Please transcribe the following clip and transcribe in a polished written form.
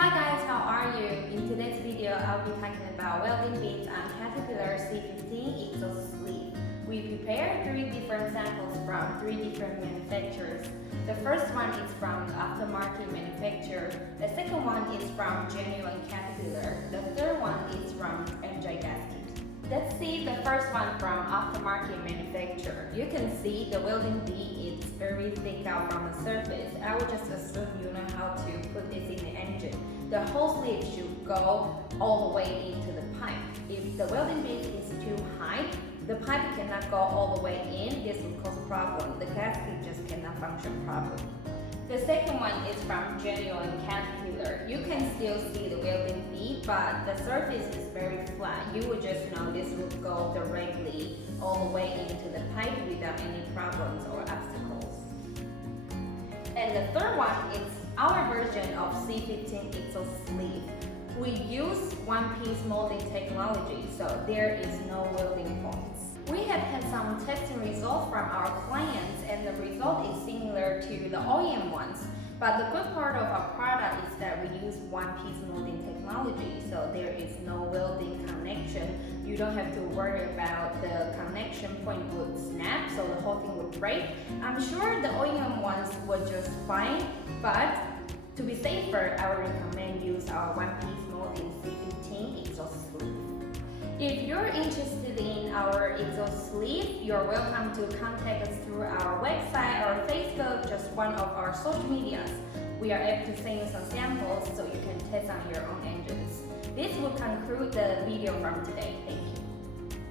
Hi guys, how are you? In today's video, I'll be talking about welding beads on Caterpillar C15 exhaust sleeve. We prepared 3 different samples from 3 different manufacturers. The first one is from the aftermarket manufacturer. The second one is from genuine Caterpillar. The third one is from MJ Gasket. Let's see the first one from aftermarket manufacturer. You can see the welding bead is very thick out from the surface. I would just assume you know how to put this in the engine. The whole sleeve should go all the way into the pipe. If the welding bead is too high, the pipe cannot go all the way in. This will cause problem. The gasket just cannot function properly. The second one is from genuine Caterpillar. You can still see the welding bead, but the surface is very flat. You will just know this will go directly all the way into the pipe without any problems or obstacles. And the third one is our version of C15 exhaust sleeve. We use one-piece molding technology, so there is no welding points. We have had some testing results from our clients, and the result is similar to the OEM ones. But the good part of our product is that we use one-piece molding technology, so there is no welding connection. You don't have to worry about the connection point would snap, so the whole thing would break. I'm sure the OEM ones were just fine, but to be safer, I would recommend use our one-piece molding C15 exhaust sleeve. If you're interested in our exhaust sleeve, you're welcome to contact us through our website or Facebook, just one of our social medias. We are able to send you some samples so you can test on your own engines. This will conclude the video from today. Thank you.